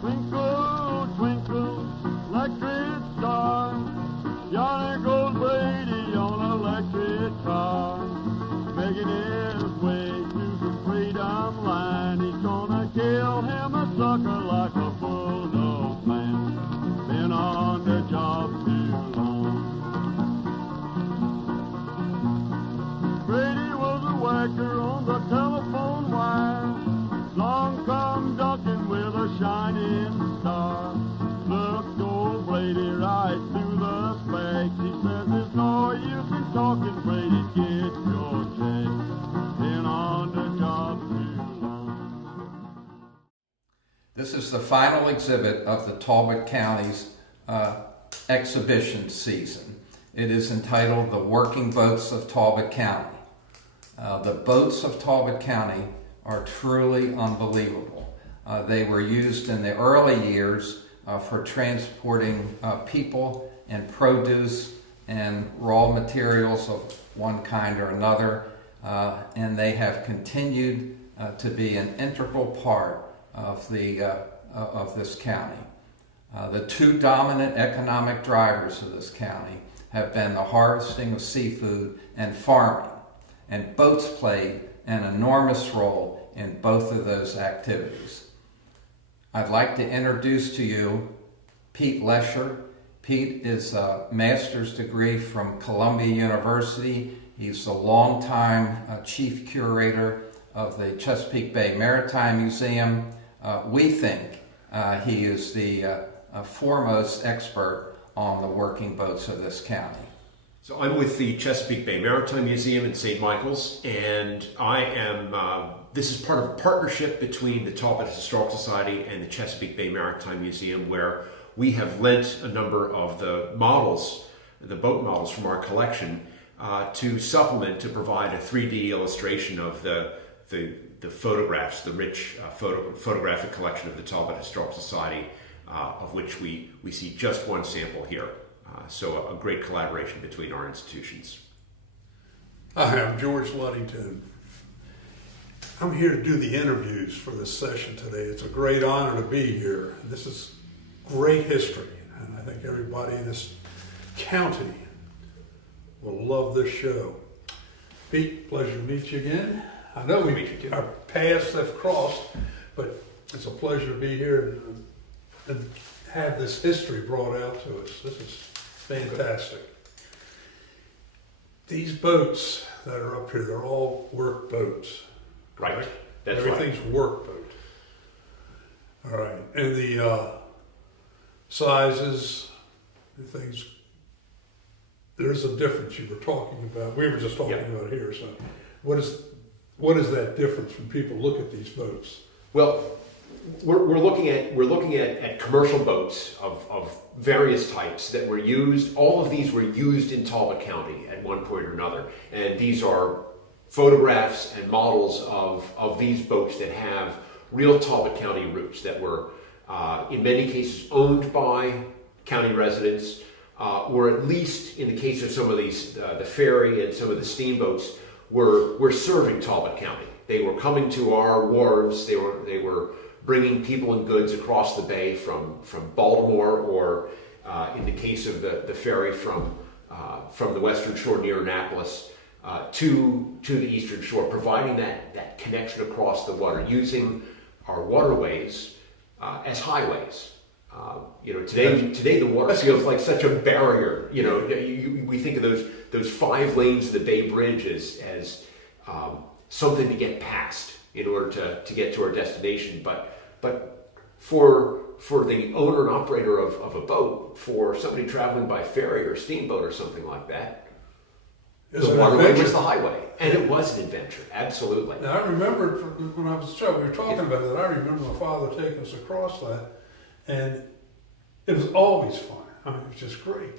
Twinkle, twinkle, electric star, yonder goes Brady on an electric car, making his way to the freedom line. He's gonna kill him a sucker like a bulldog man, been on the job too long. Brady was a whacker on the telephone wire, long come ducking with a shining star. Looked old Brady right through the specs. He says there's no use in talking, Brady, get your check. Been on the job too long. This is the final exhibit of the Talbot County's exhibition season. It is entitled The Working Boats of Talbot County. The boats of Talbot County are truly unbelievable. They were used in the early years for transporting people and produce and raw materials of one kind or another, and they have continued to be an integral part of this county. The two dominant economic drivers of this county have been the harvesting of seafood and farming, and boats played an enormous role in both of those activities. I'd like to introduce to you Pete Lesher. Pete is a master's degree from Columbia University. He's the longtime chief curator of the Chesapeake Bay Maritime Museum. We think he is the foremost expert on the working boats of this county. So I'm with the Chesapeake Bay Maritime Museum in St. Michael's, and I am, this is part of a partnership between the Talbot Historical Society and the Chesapeake Bay Maritime Museum, where we have lent a number of the models, the boat models from our collection, to supplement, to provide a 3D illustration of the photographs, the rich photographic collection of the Talbot Historical Society, of which we see just one sample here. So a great collaboration between our institutions. Hi, I'm George Ludington. I'm here to do the interviews for this session today. It's a great honor to be here. This is great history, and I think everybody in this county will love this show. Pete, pleasure to meet you again. I know our paths have crossed, but it's a pleasure to be here and have this history brought out to us. This is fantastic. These boats that are up here, they're all work boats. Right. That's Everything's right. work boat. All right. And the sizes, the things, there's a difference you were talking about. We were just talking about here. So what is that difference when people look at these boats? Well, we're looking at commercial boats of various types that were used. All of these were used in Talbot County at one point or another, and these are photographs and models of these boats that have real Talbot County roots, that were in many cases owned by county residents, or at least in the case of some of these, the ferry and some of the steamboats were serving Talbot County. They were coming to our wharves. They were bringing people and goods across the bay from Baltimore, or in the case of the ferry from the western shore near Annapolis to the eastern shore, providing that connection across the water, using our waterways as highways. Today the water feels like such a barrier. We think of those 5 lanes of the Bay Bridge as something to get past in order to get to our destination. But for the owner and operator of a boat, for somebody traveling by ferry or steamboat or something like that, the waterway was the highway, and it was an adventure. Absolutely. Now, I remember when I was we were talking about that. I remember my father taking us across that, and it was always fun. I mean, it was just great.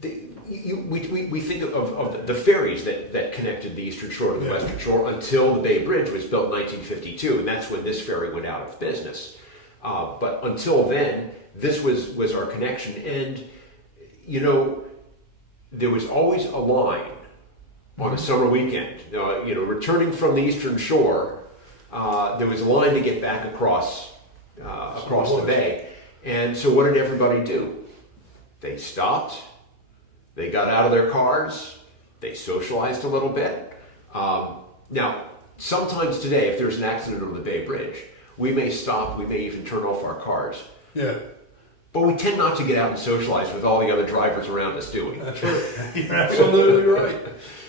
We think of the ferries that connected the eastern shore to the western shore until the Bay Bridge was built in 1952, and that's when this ferry went out of business. But until then, this was our connection, and there was always a line on a summer weekend. Returning from the Eastern Shore, there was a line to get back across the bay. And so what did everybody do? They stopped, they got out of their cars, they socialized a little bit. Now, sometimes today, if there's an accident on the Bay Bridge, we may stop, we may even turn off our cars. Yeah. But we tend not to get out and socialize with all the other drivers around us, do we? That's right. You're absolutely right.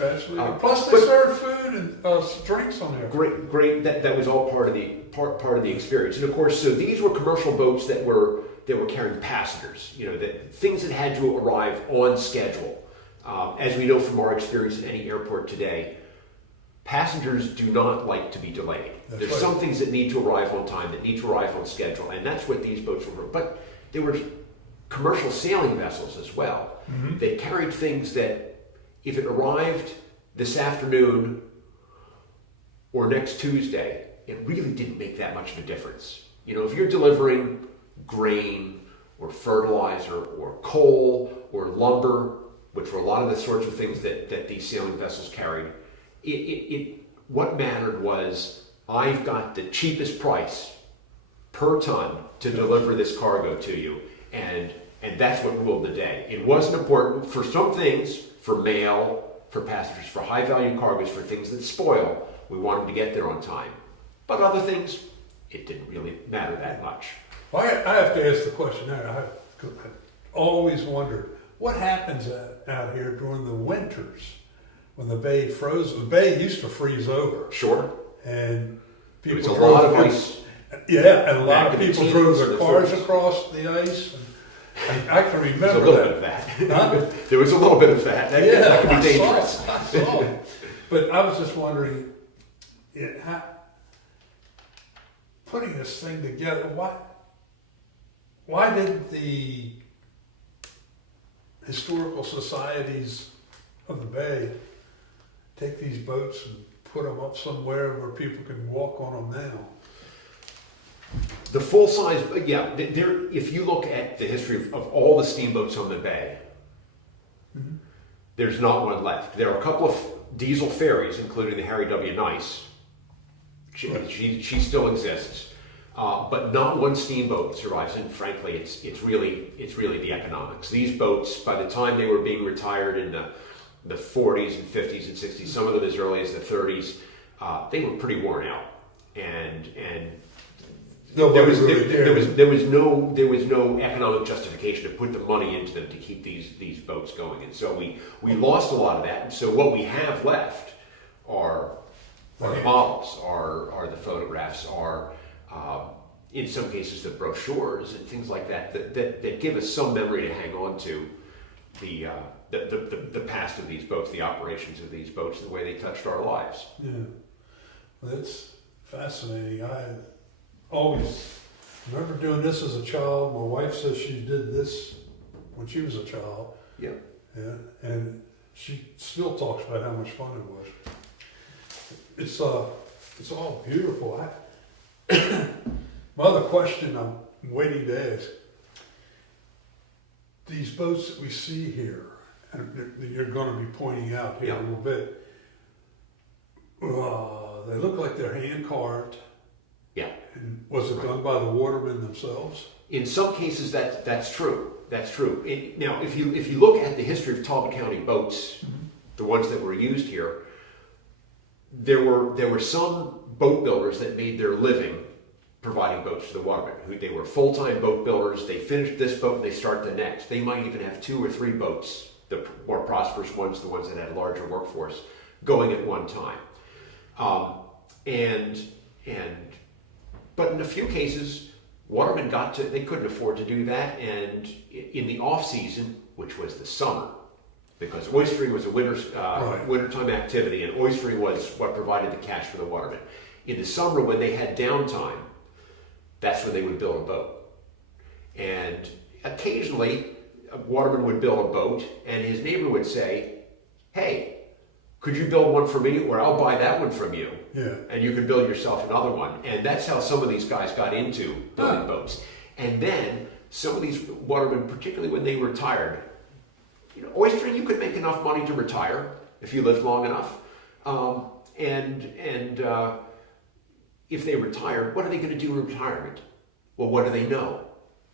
Absolutely. Plus, they serve food and drinks on there. Great. That was all part of the experience. And of course, so these were commercial boats that were carrying passengers. Things that had to arrive on schedule. As we know from our experience at any airport today, passengers do not like to be delayed. There's right. some things that need to arrive on time, that need to arrive on schedule, and that's what these boats were. But there were commercial sailing vessels as well. Mm-hmm. They carried things that, if it arrived this afternoon or next Tuesday, it really didn't make that much of a difference. If you're delivering grain or fertilizer or coal or lumber, which were a lot of the sorts of things that these sailing vessels carried, what mattered was, I've got the cheapest price per ton to deliver this cargo to you, and that's what ruled the day. It wasn't important for some things, for mail, for passengers, for high value cargoes, for things that spoil. We wanted to get there on time. But other things, it didn't really matter that much. Well, I have to ask the question now. I always wondered, what happens out here during the winters when the bay froze? The bay used to freeze over. Sure. And people there was a lot of ice. Yeah, and a lot of people drove their cars across the ice. And I can remember there was a little bit of that. Huh? There was a little bit of that. That could be dangerous. I saw it. But I was just wondering, putting this thing together, why didn't the historical societies of the bay take these boats and put them up somewhere where people can walk on them now? The full size, if you look at the history of all the steamboats on the bay, mm-hmm. there's not one left. There are a couple of diesel ferries, including the Harry W. Nice. She still exists, but not one steamboat survives. And frankly, it's really the economics. These boats, by the time they were being retired in the 40s and 50s and 60s, some of them as early as the 30s, they were pretty worn out, and there was no economic justification to put the money into them to keep these boats going, and so we lost a lot of that. And so what we have left are the models, are the photographs, are in some cases the brochures and things like that give us some memory to hang on to the past of these boats, the operations of these boats, the way they touched our lives. Yeah, well, that's fascinating. I always remember doing this as a child. My wife says she did this when she was a child. Yeah. Yeah, and she still talks about how much fun it was. It's all beautiful. My other question I'm waiting to ask: these boats that we see here, and that you're going to be pointing out here a little bit, they look like they're hand carved. Yeah. And was it done by the watermen themselves? In some cases, that's true. That's true. Now, if you look at the history of Talbot County boats, mm-hmm. the ones that were used here, there were some boat builders that made their living providing boats to the watermen. They were full-time boat builders. They finished this boat and they start the next. They might even have 2 or 3 boats, the more prosperous ones, the ones that had a larger workforce, going at one time. But in a few cases, watermen they couldn't afford to do that, and in the off season, which was the summer, because oystering was a wintertime activity, and oystering was what provided the cash for the watermen. In the summer, when they had downtime, that's when they would build a boat. And occasionally, a waterman would build a boat, and his neighbor would say, "Hey, could you build one for me, or I'll buy that one from you, and you can build yourself another one." And that's how some of these guys got into building boats. And then some of these watermen, particularly when they retired, oystering, you could make enough money to retire. if you lived long enough. If they retire, what are they going to do in retirement? Well, what do they know?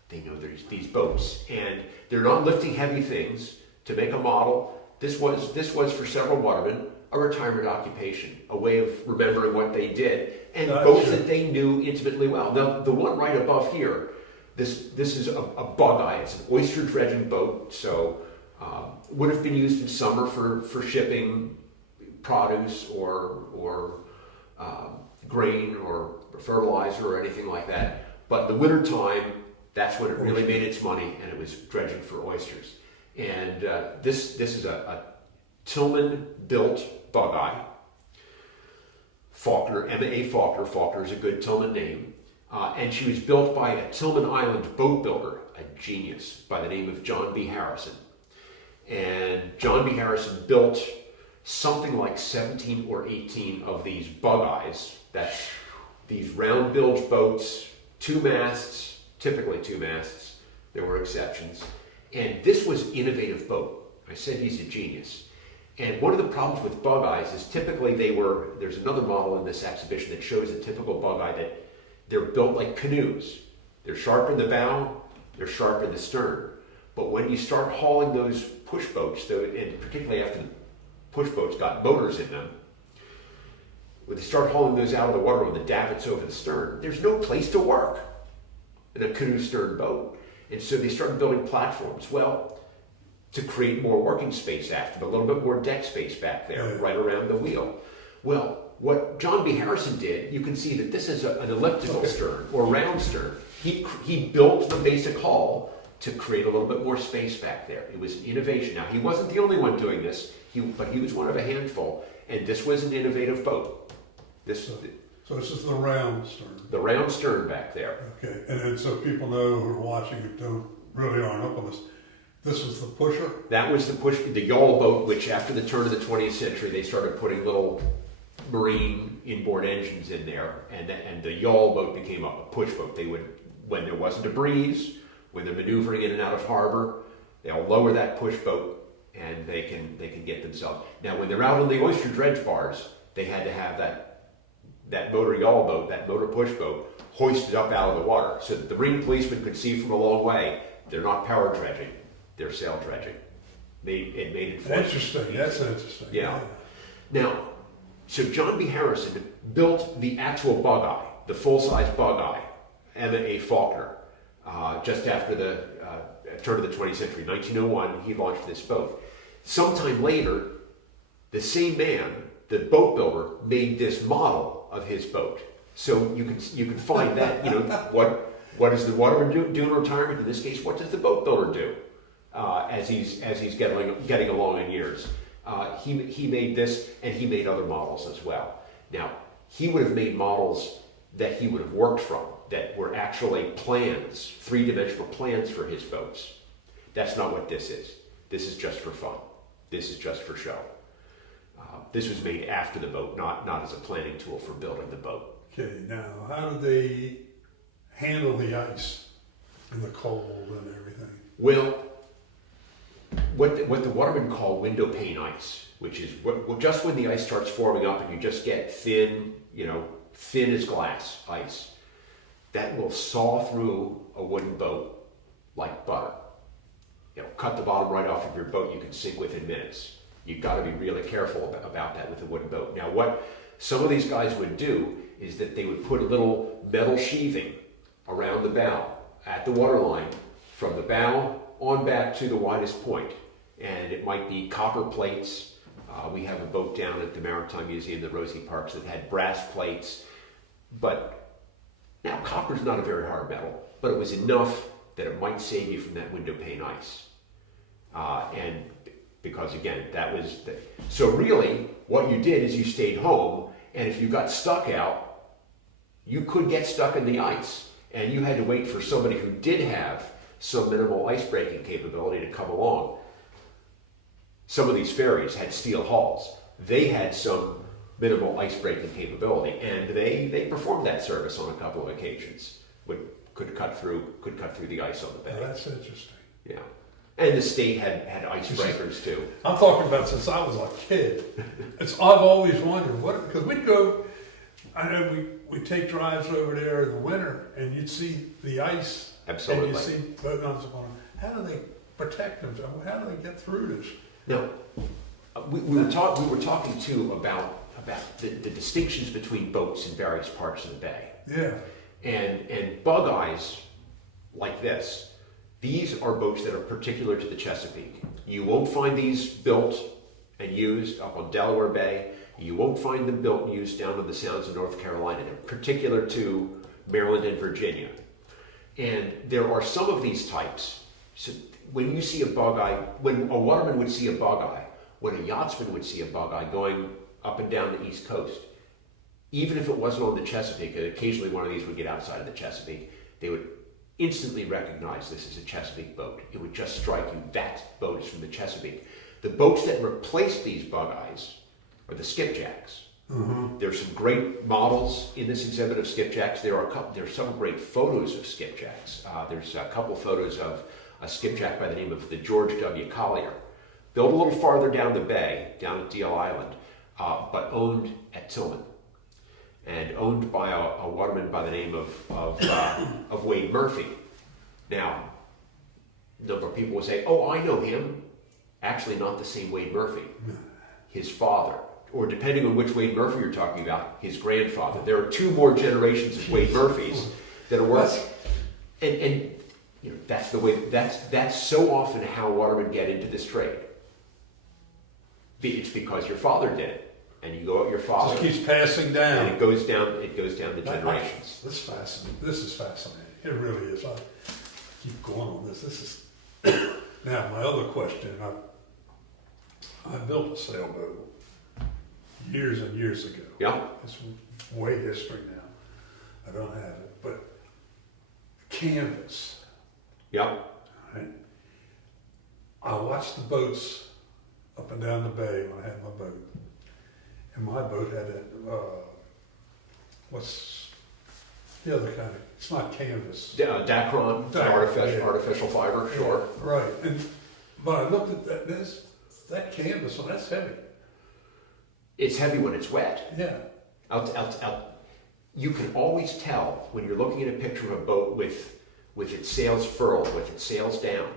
They know there's these boats, and they're not lifting heavy things to make a model. This was for several watermen a retirement occupation, a way of remembering what they did, and boats that they knew intimately well. Now, the one right above here, this is a Bug-eye. It's an oyster dredging boat, so would have been used in summer for shipping produce or grain or fertilizer or anything like that. But in the wintertime, that's when it really made its money, and it was dredging for oysters. And this is a Tillman-built Bug-eye. Faulkner, M.A. Faulkner. Faulkner is a good Tillman name. And she was built by a Tillman Island boat builder, a genius, by the name of John B. Harrison. And John B. Harrison built something like 17 or 18 of these Bug-eyes. That's these round bilge boats, 2 masts, typically 2 masts. There were exceptions. And this was an innovative boat. I said he's a genius. And one of the problems with Bug-eyes is typically there's another model in this exhibition that shows a typical Bug-eye that they're built like canoes. They're sharp in the bow, they're sharp in the stern. But when you start hauling those push boats, and particularly after the push boats got motors in them, when they start hauling those out of the water with the davits over the stern, there's no place to work in a canoe stern boat. And so they started building platforms. Well, to create more working space after them, a little bit more deck space back there, right around the wheel. Well, what John B. Harrison did, you can see that this is an elliptical stern or round stern. He built the basic hull to create a little bit more space back there. It was an innovation. Now, he wasn't the only one doing this, but he was one of a handful, and this was an innovative boat. So this is the round stern. The round stern back there. Okay, and so people know who are watching who really aren't up on this. This was the pusher? That was the yawl boat, which after the turn of the 20th century, they started putting little marine inboard engines in there, and the yawl boat became a push boat. They would, when there wasn't a breeze, when they're maneuvering in and out of harbor, they'll lower that push boat, and they can get themselves. Now, when they're out on the oyster dredge bars, they had to have that motor yawl boat, that motor push boat, hoisted up out of the water so that the marine policeman could see from a long way. They're not power dredging, they're sail dredging. It made it fun. Interesting, that's interesting. Yeah. Now, so John B. Harrison built the actual Bug-eye, the full-size Bug-eye, M.A. Faulkner, just after the turn of the 20th century. 1901, he launched this boat. Sometime later, the same man, the boat builder, made this model of his boat. So you can find that, what does the waterman do in retirement? In this case, what does the boat builder do as he's getting along in years? He made this, and he made other models as well. Now, he would have made models that he would have worked from, that were actually plans, 3-dimensional plans for his boats. That's not what this is. This is just for fun. This is just for show. This was made after the boat, not as a planning tool for building the boat. Okay, now how did they handle the ice and the cold and everything? Well, what the watermen call windowpane ice, which is just when the ice starts forming up and you just get thin as glass ice, that will saw through a wooden boat like butter. Cut the bottom right off of your boat, you can sink within minutes. You've got to be really careful about that with a wooden boat. Now, what some of these guys would do is that they would put a little metal sheathing around the bow at the waterline from the bow on back to the widest point. And it might be copper plates. We have a boat down at the Maritime Museum, the Rosie Parks, that had brass plates. But now, copper's not a very hard metal, but it was enough that it might save you from that windowpane ice. And because again, so really what you did is you stayed home, and if you got stuck out, you could get stuck in the ice, and you had to wait for somebody who did have some minimal ice breaking capability to come along. Some of these ferries had steel hulls. They had some minimal ice breaking capability, and they performed that service on a couple of occasions. Could cut through the ice on the bay. Well, that's interesting. Yeah. And the state had icebreakers too. I'm talking about since I was a kid. I've always wondered because we'd go. I know we take drives over there in the winter, and you'd see the ice. Absolutely. And you see boat owners going, how do they protect themselves? How do they get through this? Now, we were talking too about the distinctions between boats in various parts of the bay. Yeah. And bug eyes like this. These are boats that are particular to the Chesapeake. You won't find these built and used up on Delaware Bay. You won't find them built and used down on the Sounds of North Carolina. They're particular to Maryland and Virginia. And there are some of these types. So when you see a bug eye, when a waterman would see a bug eye, when a yachtsman would see a bug eye going up and down the East Coast, even if it wasn't on the Chesapeake, and occasionally one of these would get outside of the Chesapeake, they would instantly recognize this as a Chesapeake boat. It would just strike you, that boat is from the Chesapeake. The boats that replaced these bug eyes are the skipjacks. Mm-hmm. There's some great models in this exhibit of skipjacks. There's some great photos of skipjacks. There's a couple photos of a skipjack by the name of the George W. Collier, built a little farther down the bay, down at Deal Island, but owned at Tillman, and owned by a waterman by the name of Wade Murphy. Now, a number of people will say, "Oh, I know him." Actually, not the same Wade Murphy. His father, or depending on which Wade Murphy you're talking about, his grandfather. There are two more generations of Wade Murphys that are working, and you know that's the way. That's so often how watermen get into this trade. It's because your father did it, and you go at your father. It just keeps passing down. And it goes down the generations. This is fascinating. This is fascinating. It really is. I keep going on this. This is now my other question. I built a sailboat years and years ago. Yeah. It's way history now. I don't have it, but canvas. Yeah. Right? I watched the boats up and down the bay when I had my boat, and my boat had a what's the other kind of? It's not canvas. Dacron, artificial fiber. Yeah, Sure. right. But I looked at that canvas, and that's heavy. It's heavy when it's wet. Yeah. You can always tell when you're looking at a picture of a boat with its sails furled, with its sails down.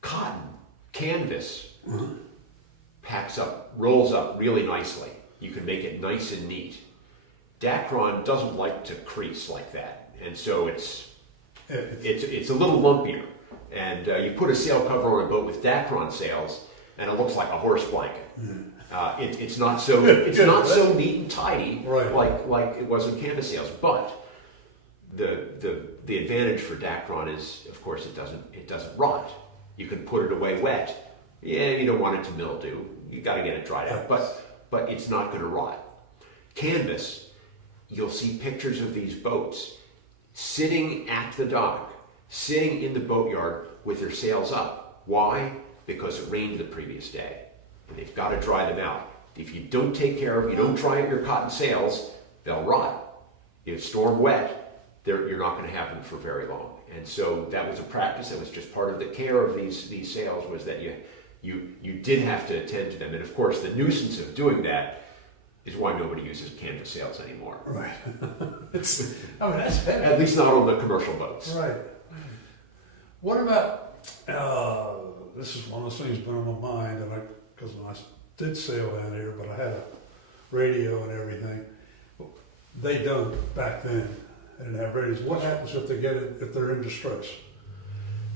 Cotton, canvas, packs up, rolls up really nicely. You can make it nice and neat. Dacron doesn't like to crease like that, and so it's a little lumpier. And you put a sail cover on a boat with Dacron sails, and it looks like a horse blanket. It's not so neat and tidy, right, like it was with canvas sails. But the advantage for Dacron is, of course, it doesn't rot. You can put it away wet. Yeah, you don't want it to mildew. You got to get it dried out, but it's not going to rot. Canvas, you'll see pictures of these boats sitting at the dock, sitting in the boatyard with their sails up. Why? Because it rained the previous day, and they've got to dry them out. If you don't take care of, you don't dry out your cotton sails, they'll rot. If storm wet, you're not going to have them for very long. And so that was a practice that was just part of the care of these sails, was that you did have to attend to them. And of course, the nuisance of doing that is why nobody uses canvas sails anymore. Right. That's heavy. At least not on the commercial boats. Right. What about, this is one of those things that's been on my mind, and because when I did sail down here, but I had a radio and everything. They don't back then. They didn't have radios. What happens if they're in distress?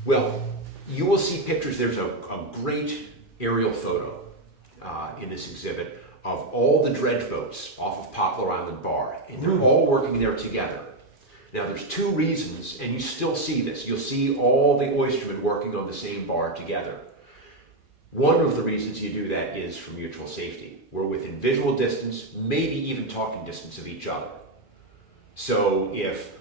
Well, you will see pictures. There's a great aerial photo in this exhibit of all the dredge boats off of Poplar Island Bar, and they're all working there together. Now, there's two reasons, and you still see this. You'll see all the oystermen working on the same bar together. One of the reasons you do that is for mutual safety. We're within visual distance, maybe even talking distance of each other. So if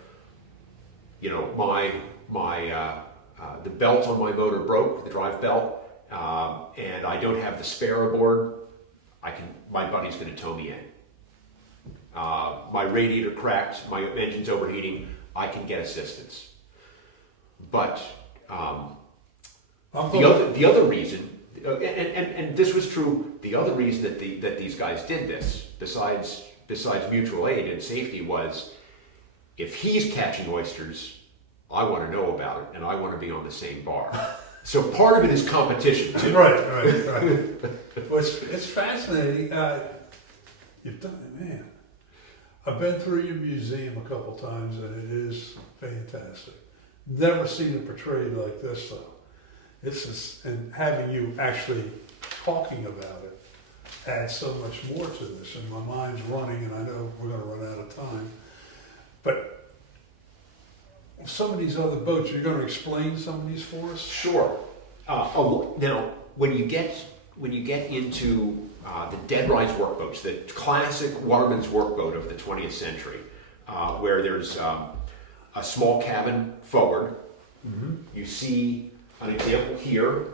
the belt on my motor broke, the drive belt, and I don't have the spare aboard, my buddy's going to tow me in. My radiator cracked, my engine's overheating, I can get assistance. But The other reason, and this was true, the other reason that these guys did this, besides mutual aid and safety, was if he's catching oysters, I want to know about it, and I want to be on the same bar. So part of it is competition too. Right. Well, it's fascinating. You've done it, man. I've been through your museum a couple times, and it is fantastic. Never seen it portrayed like this, though. It's just, and having you actually talking about it adds so much more to this. And my mind's running, and I know we're going to run out of time. But some of these other boats, you're going to explain some of these for us? Sure. Now, when you get into the dead rise workboats, the classic waterman's workboat of the 20th century, where there's a small cabin forward. Mm-hmm. You see an example here.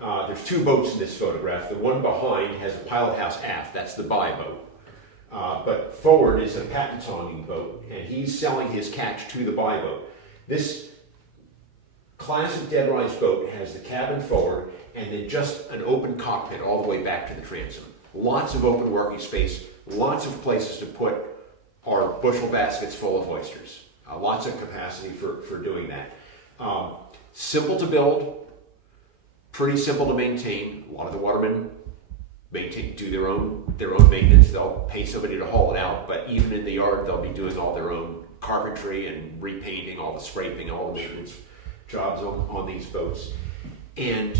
There's two boats in this photograph. The one behind has a pilot house aft. That's the buy boat. But forward is a patent tonging boat, and he's selling his catch to the buy boat. This classic dead rise boat has the cabin forward and then just an open cockpit all the way back to the transom. Lots of open working space, lots of places to put our bushel baskets full of oysters. Lots of capacity for doing that. Simple to build, pretty simple to maintain. A lot of the watermen do their own maintenance. They'll pay somebody to haul it out, but even in the yard, they'll be doing all their own carpentry and repainting, all the scraping, all the maintenance jobs on these boats. And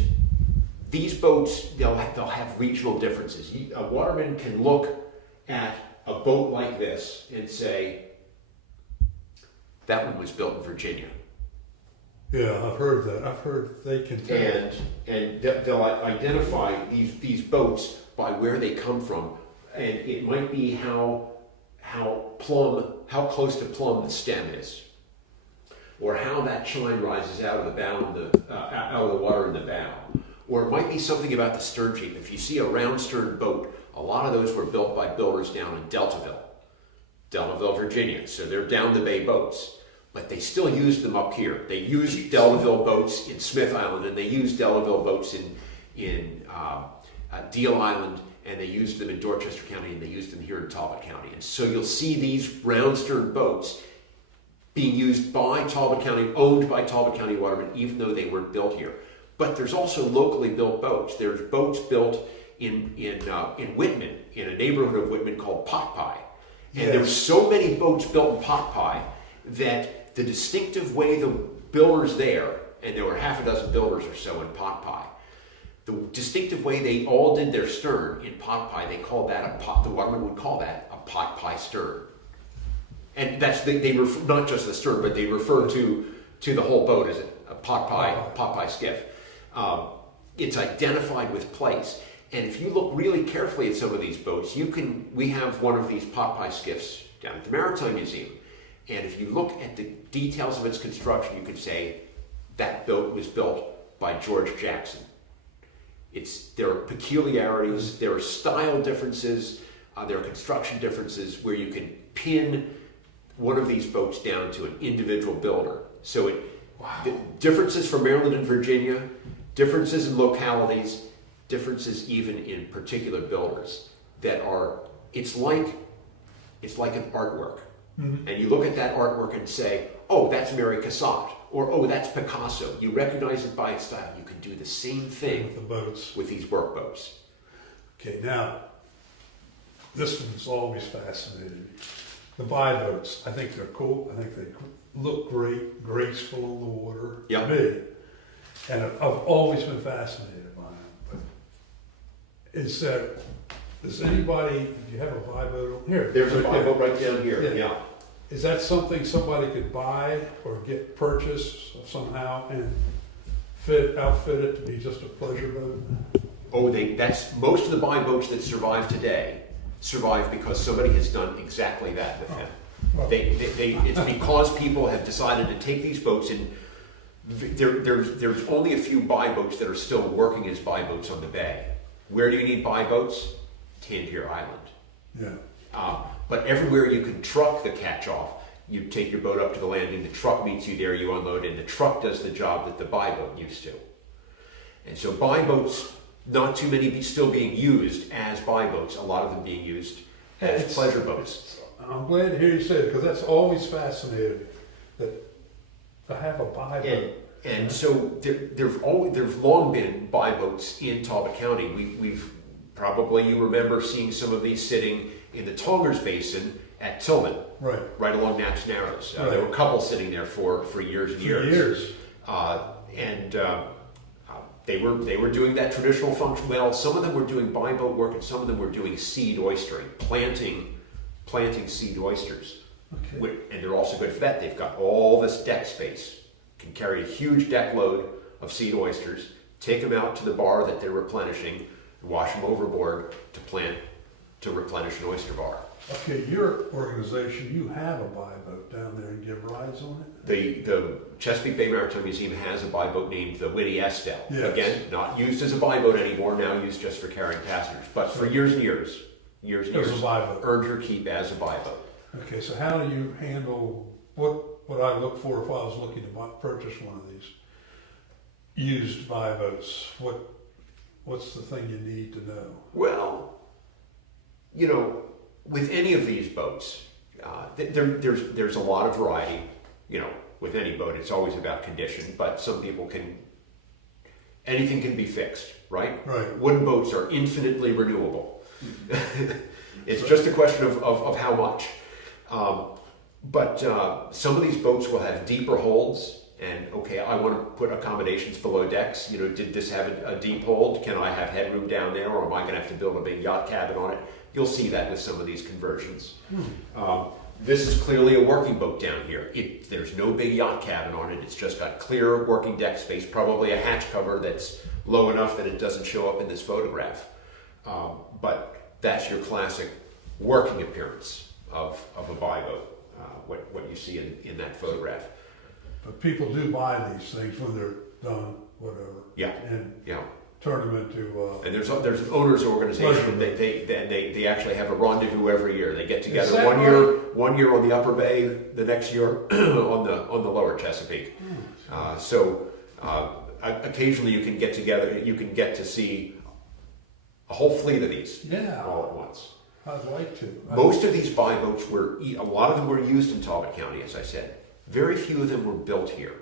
these boats, they'll have regional differences. A waterman can look at a boat like this and say, that one was built in Virginia. Yeah, I've heard that. I've heard they can tell. And they'll identify these boats by where they come from, and it might be how close to plumb the stem is, or how that chine rises out of the bow out of the water in the bow, or it might be something about the stern shape. If you see a round stern boat, a lot of those were built by builders down in Deltaville, Virginia. So they're down the bay boats. But they still used them up here. They used Deltaville boats in Smith Island, and they used Deltaville boats in Deal Island, and they used them in Dorchester County, and they used them here in Talbot County. And so you'll see these round stern boats being used by Talbot County, owned by Talbot County watermen, even though they weren't built here. But there's also locally built boats. There's boats built in Whitman, in a neighborhood of Whitman called Popeye. And yes. There's so many boats built in Popeye that the distinctive way the builders there, and there were half a dozen builders or so in Popeye, the distinctive way they all did their stern in Popeye, they called that the waterman would call that a Popeye stern. And that's they refer, not just the stern, but they refer to the whole boat as a Popeye skiff. It's identified with place. And if you look really carefully at some of these boats, we have one of these Popeye skiffs down at the Maritime Museum. And if you look at the details of its construction, you could say that boat was built by George Jackson. There are peculiarities, there are style differences, there are construction differences where you can pin one of these boats down to an individual builder. So the differences from Maryland and Virginia, differences in localities, differences even in particular builders that are, it's like an artwork. Mm-hmm. And you look at that artwork and say, oh, that's Mary Cassatt, or oh, that's Picasso. You recognize it by its style. You can do the same thing with the boats, with these workboats. Okay, now, this one's always fascinated me. The buy boats, I think they're cool. I think they look great, graceful in the water. Yep. To me. And I've always been fascinated by them. But does anybody, do you have a buy boat? Here. There's a buy boat right down here, yeah. Is that something somebody could buy or get purchased somehow and outfit it to be just a pleasure boat? Oh, that's most of the buy boats that survive today survive because somebody has done exactly that with them. It's because people have decided to take these boats and there's only a few buy boats that are still working as buy boats on the bay. Where do you need buy boats? Tangier Island. Yeah. But everywhere you can truck the catch off, You take your boat up to the landing, the truck meets you there, you unload, and the truck does the job that the buy boat used to. And so buy boats, not too many still being used as buy boats, a lot of them being used as pleasure boats. I'm glad to hear you say it, because that's always fascinating, that to have a buy boat. And so there've long been buy boats in Talbot County. We've probably, you remember seeing some of these sitting in the Tongers Basin at Tillman, right along Knapp's Narrows. There were a couple sitting there for years and years. They were doing that traditional function well. Some of them were doing buy boat work, and some of them were doing seed oystering, planting seed oysters. Okay. And they're also good for that. They've got all this deck space, can carry a huge deck load of seed oysters, take them out to the bar that they're replenishing, wash them overboard to replenish an oyster bar. Okay, your organization, you have a buy boat down there and give rides on it? The Chesapeake Bay Maritime Museum has a buy boat named the Winnie Estelle. Yes. Again, not used as a buy boat anymore, now used just for carrying passengers. But for years and years, a buy boat. earned her keep as a buy boat. Okay, so how do you handle, what would I look for if I was looking to purchase one of these used buy boats? What's the thing you need to know? Well, with any of these boats, there's a lot of variety. With any boat, it's always about condition, but some people anything can be fixed, right? Right. Wooden boats are infinitely renewable. It's just a question of how much. But some of these boats will have deeper holds, and I want to put accommodations below decks. Did this have a deep hold? Can I have headroom down there, or am I going to have to build a big yacht cabin on it? You'll see that with some of these conversions. This is clearly a working boat down here. There's no big yacht cabin on it. It's just got clear working deck space, probably a hatch cover that's low enough that it doesn't show up in this photograph. But that's your classic working appearance of a buy boat, what you see in that photograph. But people do buy these things when they're done, whatever. Yeah. And Yeah. turn them into. And there's an owners organization. They actually have a rendezvous every year. They get together one year on the Upper Bay, the next year on the Lower Chesapeake. Occasionally you can get together. You can get to see a whole fleet of these all at once. I'd like to. Most of these buy boats a lot of them were used in Talbot County, as I said. Very few of them were built here,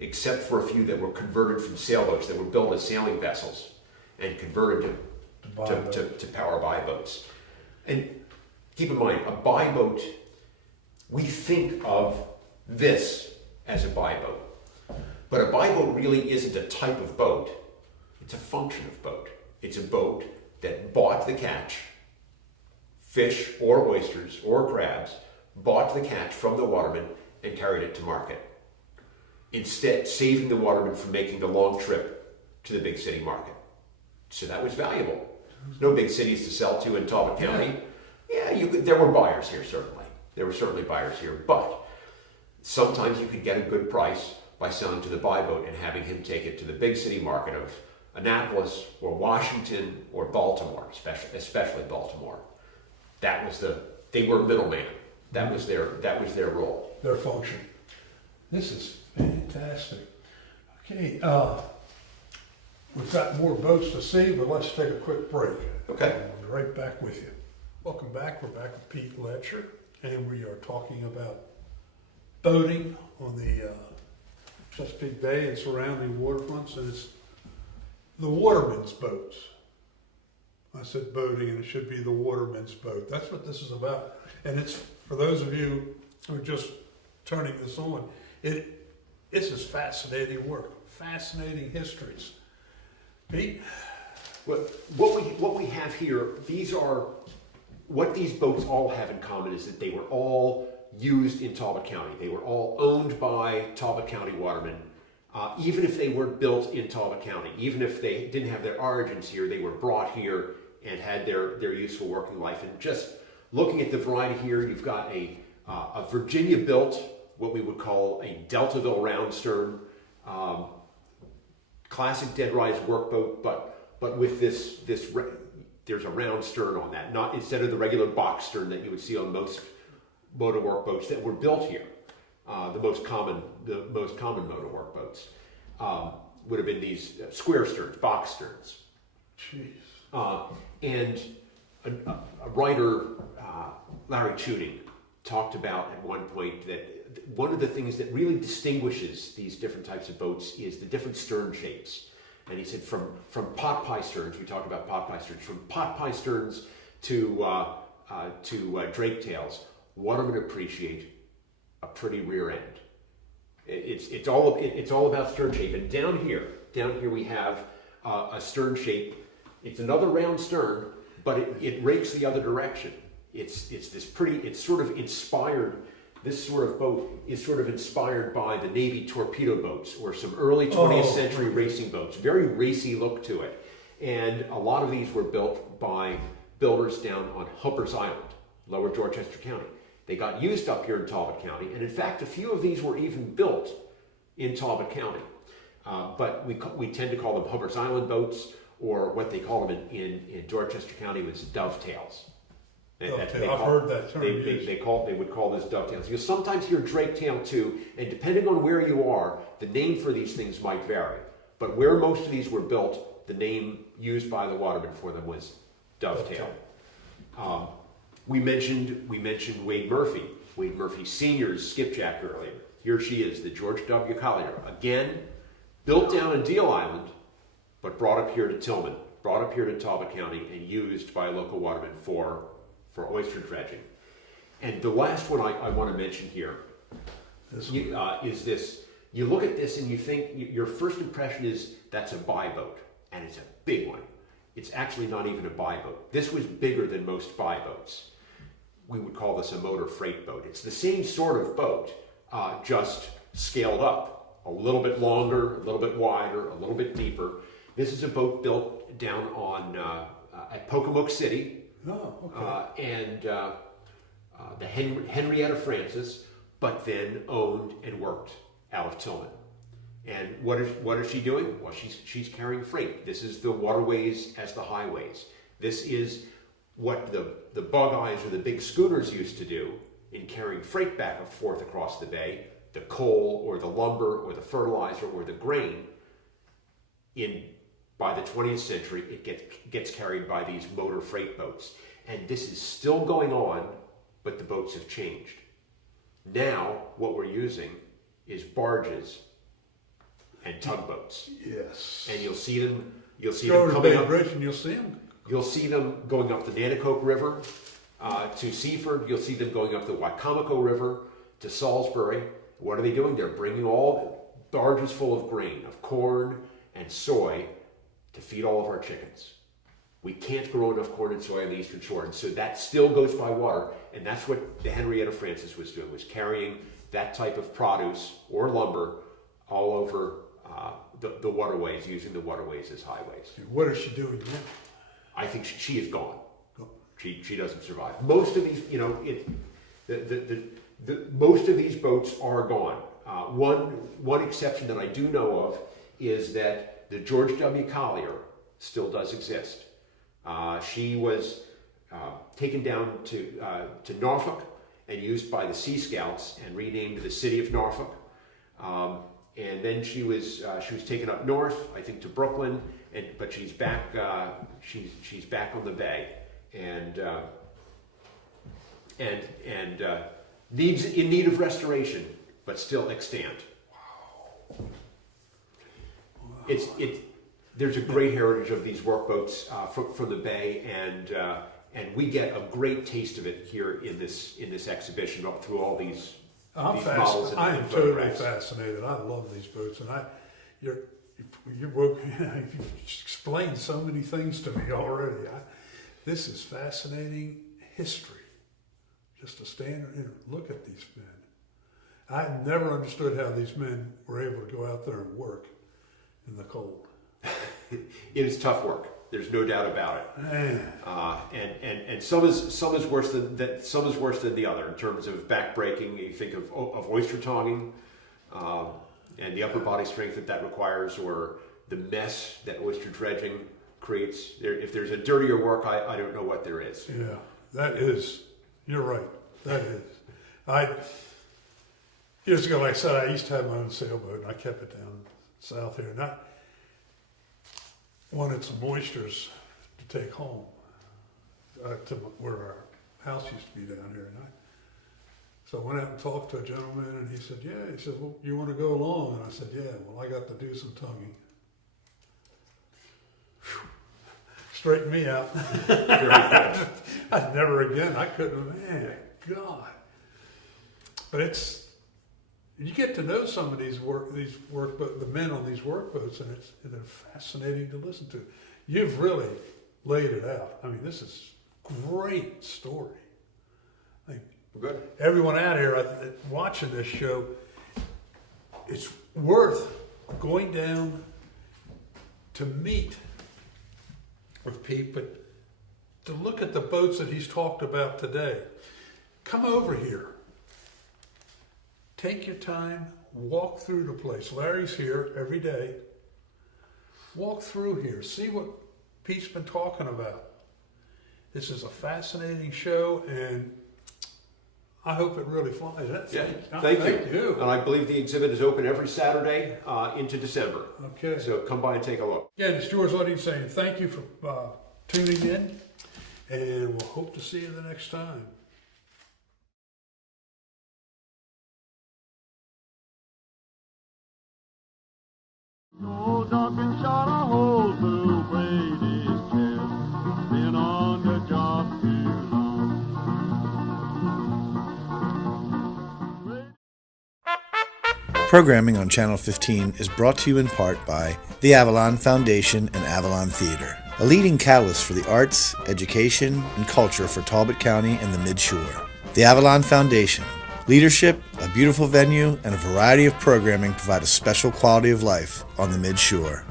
except for a few that were converted from sailboats that were built as sailing vessels and converted to power buy boats. And keep in mind, a buy boat, we think of this as a buy boat. But a buy boat really isn't a type of boat. It's a function of boat. It's a boat that bought the catch, fish or oysters or crabs, bought the catch from the waterman and carried it to market. Instead, saving the waterman from making the long trip to the big city market. So that was valuable. There's no big cities to sell to in Talbot County. There were buyers here, certainly. There were certainly buyers here, but sometimes you could get a good price by selling to the buy boat and having him take it to the big city market of Annapolis or Washington or Baltimore, especially Baltimore. They were middleman. That was their role. Their function. This is fantastic. Okay, we've got more boats to see, but let's take a quick break. Okay. I'll be right back with you. Welcome back. We're back with Pete Letcher, and we are talking about boating on the Chesapeake Bay and surrounding waterfronts, and it's the watermen's boats. I said boating, and it should be the watermen's boat. That's what this is about. And it's, for those of you who are just turning this on, this is fascinating work, fascinating histories. Pete? What we have here, what these boats all have in common is that they were all used in Talbot County. They were all owned by Talbot County watermen. Even if they weren't built in Talbot County, even if they didn't have their origins here, they were brought here and had their useful working life. And just looking at the variety here, you've got a Virginia-built, what we would call a Deltaville round stern, classic dead rise workboat, but with this there's a round stern on that, not instead of the regular box stern that you would see on motorwork boats that were built here. The most common motorwork boats would have been these square sterns, box sterns. Jeez. And a writer, Larry Chuding, talked about at one point that one of the things that really distinguishes these different types of boats is the different stern shapes. And he said from Popeye sterns, we talked about Popeye sterns, from Popeye sterns to drake tails, watermen appreciate a pretty rear end. It's all about stern shape. And down here we have a stern shape. It's another round stern, but it rakes the other direction. It's sort of inspired. This sort of boat is sort of inspired by the Navy torpedo boats or some early 20th century racing boats. Very racy look to it. And a lot of these were built by builders down on Humper's Island, lower Dorchester County. They got used up here in Talbot County, and in fact, a few of these were even built in Talbot County. But we tend to call them Humper's Island boats, or what they call them in Dorchester County was dovetails. I've heard that term. They would call this dovetails. You'll sometimes hear drake tail too, and depending on where you are, the name for these things might vary. But where most of these were built, the name used by the watermen for them was dovetail. We mentioned Wade Murphy. Wade Murphy Sr.'s skipjack earlier. Here she is, the George W. Collier. Again, built down on Deal Island, but brought up here to Tillman, brought up here to Talbot County, and used by local watermen for oyster dredging. And the last one I want to mention here is this. You look at this and you think, your first impression is that's a buy boat, and it's a big one. It's actually not even a buy boat. This was bigger than most buy boats. We would call this a motor freight boat. It's the same sort of boat, just scaled up. A little bit longer, a little bit wider, a little bit deeper. This is a boat built down on at Pocomoke City. Oh, okay. And the Henrietta Francis, but then owned and worked out of Tillman. And what is she doing? Well, she's carrying freight. This is the waterways as the highways. This is what the bug eyes or the big schooners used to do in carrying freight back and forth across the bay, the coal or the lumber or the fertilizer or the grain. By the 20th century, it gets carried by these motor freight boats. And this is still going on, but the boats have changed. Now, what we're using is barges and tugboats. Yes. And you'll see them Go to coming the up. bridge and you'll see them. You'll see them going up the Nanticoke River to Seaford. You'll see them going up the Wicomico River to Salisbury. What are they doing? They're bringing all barges full of grain, of corn and soy, to feed all of our chickens. We can't grow enough corn and soy on the Eastern Shore, and so that still goes by water, and that's what the Henrietta Francis was doing, was carrying that type of produce or lumber all over the waterways, using the waterways as highways. What is she doing now? I think she is gone. Oh. She doesn't survive. Most of these, most of these boats are gone. One exception that I do know of is that the George W. Collier still does exist. She was taken down to Norfolk and used by the Sea Scouts and renamed the City of Norfolk. And then she was taken up north, I think, to Brooklyn, but she's back. She's back on the bay, and needs in need of restoration, but still extant. Wow. There's a great heritage of these workboats from the bay, and we get a great taste of it here in this exhibition up through all these models. I am totally fascinated. I love these boats, and you've explained so many things to me already. This is fascinating history. Just to stand and look at these men. I never understood how these men were able to go out there and work in the cold. It is tough work. There's no doubt about it. Man. And some is worse than that. Some is worse than the other in terms of back breaking. You think of oyster tonging and the upper body strength that requires, or the mess that oyster dredging creates. If there's a dirtier work, I don't know what there is. Yeah, that is. You're right. That is. Years ago, like I said, I used to have my own sailboat, and I kept it down south here, and I wanted some oysters to take home to where our house used to be down here. So I went out and talked to a gentleman, and he said, yeah. He said, well, you want to go along? And I said, yeah. Well, I got to do some tonguing. Whew. Straighten me out. I'd never again. I couldn't, man, God. But you get to know some of the men on these workboats, and they're fascinating to listen to. You've really laid it out. I mean, this is great story. Good. Everyone out here watching this show, it's worth going down to meet with Pete, but to look at the boats that he's talked about today. Come over here. Take your time, walk through the place. Larry's here every day. Walk through here. See what Pete's been talking about. This is a fascinating show, and I hope it really flies. Yeah, thank you. And I believe the exhibit is open every Saturday into December. Okay. So come by and take a look. Again, it's George Ludington saying thank you for tuning in, and we'll hope to see you the next time. No dog can shot a hole through Brady's chest. Been on the job too long. Programming on Channel 15 is brought to you in part by the Avalon Foundation and Avalon Theater, a leading catalyst for the arts, education, and culture for Talbot County and the Mid-Shore. The Avalon Foundation. Leadership, a beautiful venue, and a variety of programming provide a special quality of life on the Mid-Shore.